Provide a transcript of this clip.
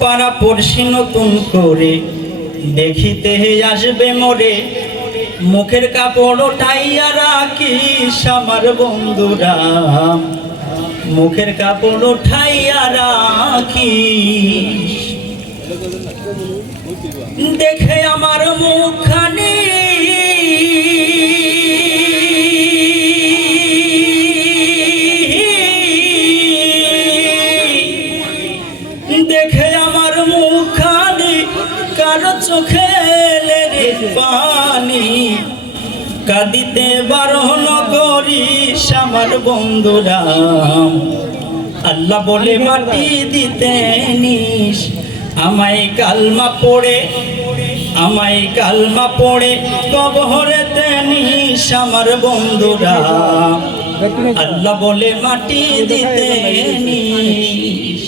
পাড়া পড়শি নতুন করে দেখিতে আসবে মোরে, মুখের কাপড় উঠাইয়া রাখিস আমার বন্ধুরা, মুখের কাপড় উঠাইয়া রাখিস। দেখে আমার মুখখানি দেখে আমার মুখখানি কারো চোখে লেগে পানি, কাঁদিতে বারণ করিস আমার বন্ধুরা, আল্লাহ বলে মাটি দিতে নিস। আমায় কালমা পড়ে, আমায় কালমা পড়ে কবরেতে নিস আমার বন্ধুরা, আল্লাহ বলে মাটি দিতে নিস।